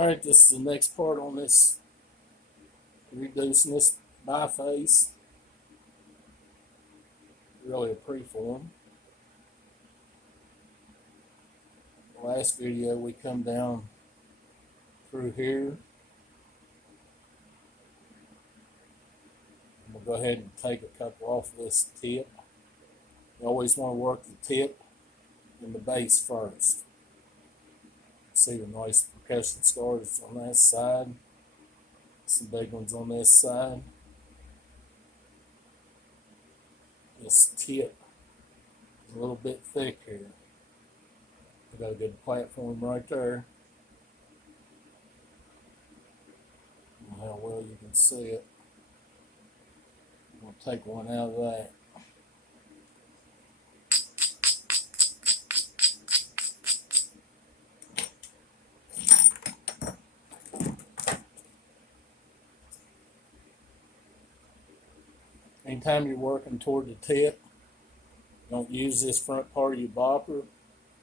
Alright, this is the next part on this, reducing this biface. Really a preform. The last video we come down through here. We'll go ahead and take a couple off this tip. You always want to work the tip and the base first. See the nice percussion scars on that side. Some big ones on this side. This tip is a little bit thick here. We got a good platform right there. I don't know how well you can see it. We'll take one out of that. Anytime you're working toward the tip, don't use this front part of your bopper.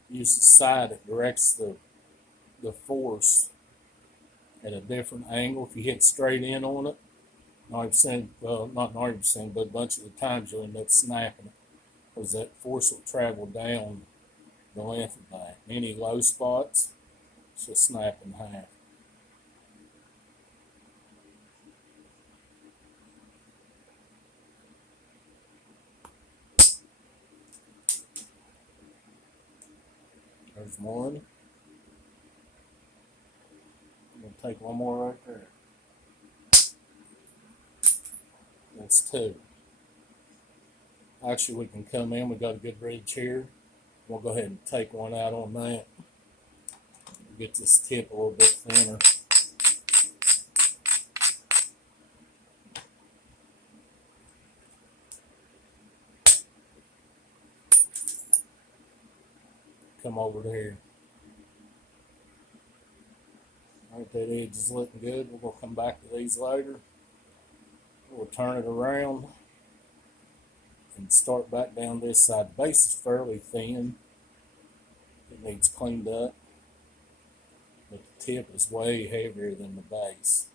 Use the side that directs the force at a different angle. If you hit straight in on it, 90%, well, not 90%, but a bunch of the times you'll end up snapping it because that force will travel down the length of that. Any low spots, she'll snap in half. There's one. I'm going to take one more right there. That's two. Actually, we can come in. We got a good ridge here. We'll go ahead and take one out on that. Get this tip a little bit thinner. Come over to here. Alright, that edge is looking good. We're going to come back to these later. We'll turn it around and start back down this side. The base is fairly thin. It needs cleaned up. But the tip is way heavier than the base.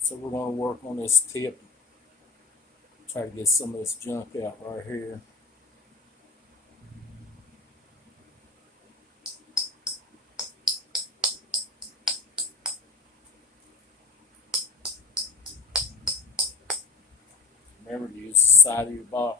So we're going to work on this tip. Try to get some of this junk out right here. Remember to use the side of your bopper.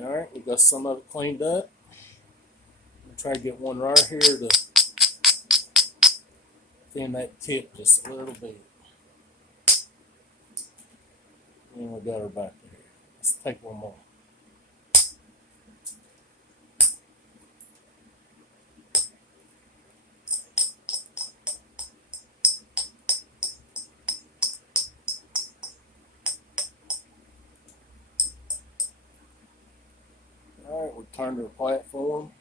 Alright, we got some of it cleaned up. I'll try to get one right here to thin that tip just a little bit. And we got her back to here. Let's take one more. Alright, we turned her platform.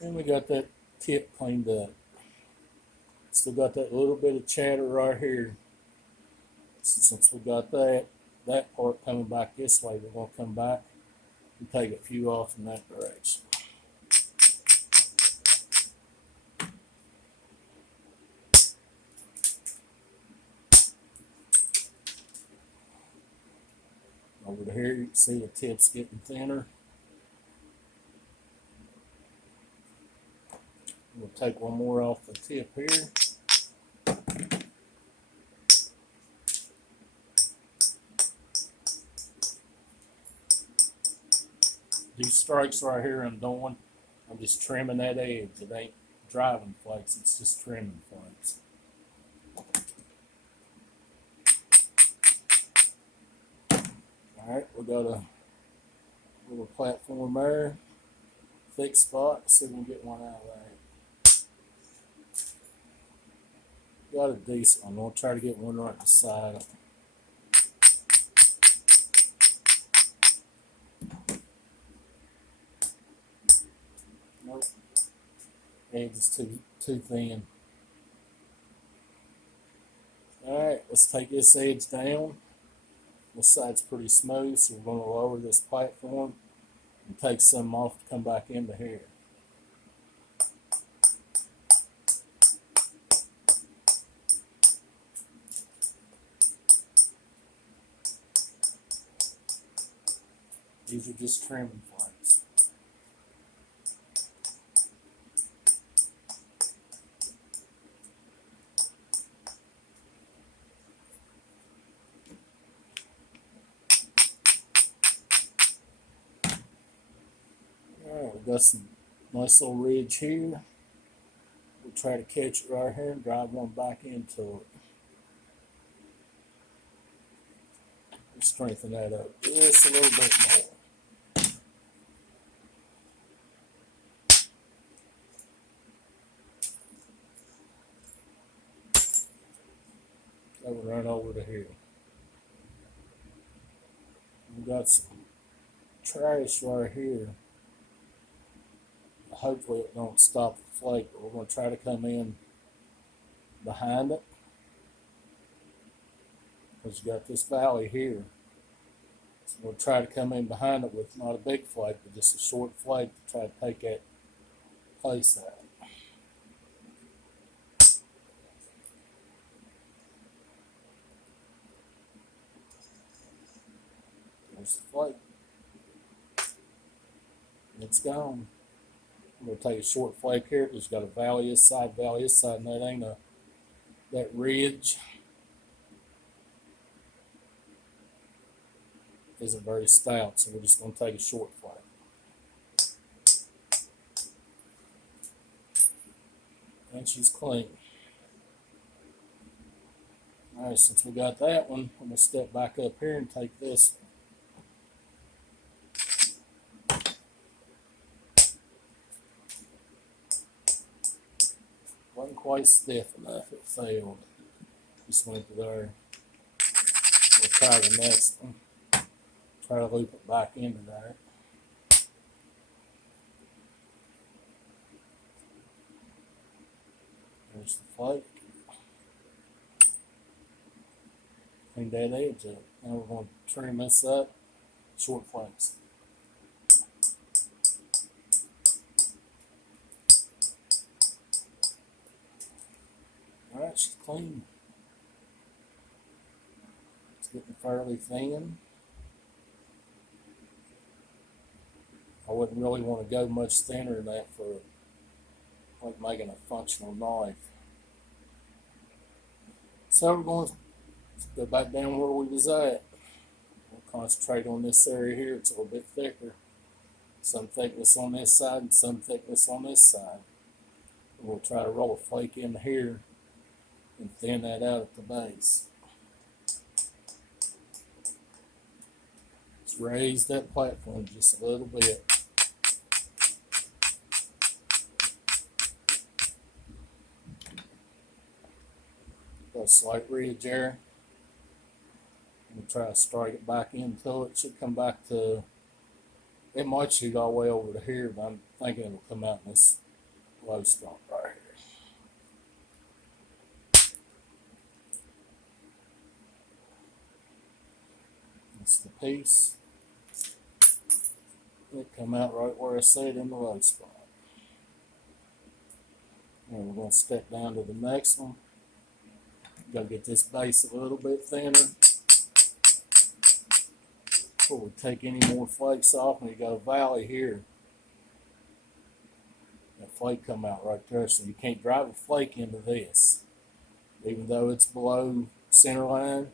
And we got that tip cleaned up. Still got that little bit of chatter right here. Since we got that part coming back this way, we're going to come back and take a few off in that direction. Over to here, you can see the tip's getting thinner. We'll take one more off the tip here. These strikes right here I'm doing, I'm just trimming that edge. It ain't driving flakes, it's just trimming flakes. Alright, we got a little platform there. Thick spot, see if we can get one out of there. Got a decent one. We'll try to get one right beside it. Nope. Edge is too thin. Alright, let's take this edge down. This side's pretty smooth, so we're going to lower this platform and take some off to come back into here. These are just trimming flakes. Alright, we've got some nice little ridge here. We'll try to catch it right here and drive one back into it. We'll strengthen that up just a little bit more. That would run over to here. We've got some trash right here. Hopefully it don't stop the flake, but we're going to try to come in behind it. Because you got this valley here. So we'll try to come in behind it with not a big flake, but just a short flake to try to take that place out. There's the flake. It's gone. I'm going to take a short flake here because it's got a valley this side, and that ain't that ridge isn't very stout, so we're just going to take a short flake. And she's clean. Alright, since we got that one, I'm going to step back up here and take this one. Wasn't quite stiff enough, it failed. Just went to there. We'll try the next one. Try to loop it back into there. There's the flake. Clean that edge up. Now we're going to trim this up. Short flakes. Alright, she's clean. It's getting fairly thin. I wouldn't really want to go much thinner than that for like making a functional knife. So we're going to go back down where we was at. We'll concentrate on this area here. It's a little bit thicker. Some thickness on this side and some thickness on this side. And we'll try to roll a flake in here and thin that out at the base. Just raise that platform just a little bit. Got a slight ridge there. We'll try to strike it back until it should come back to, it might shoot all the way over to here, but I'm thinking it'll come out in this low spot right here. That's the piece. It come out right where I said in the low spot. And we're going to step down to the next one. Got to get this base a little bit thinner before we take any more flakes off. And you got a valley here. That flake come out right there, so you can't drive a flake into this. Even though it's below center line,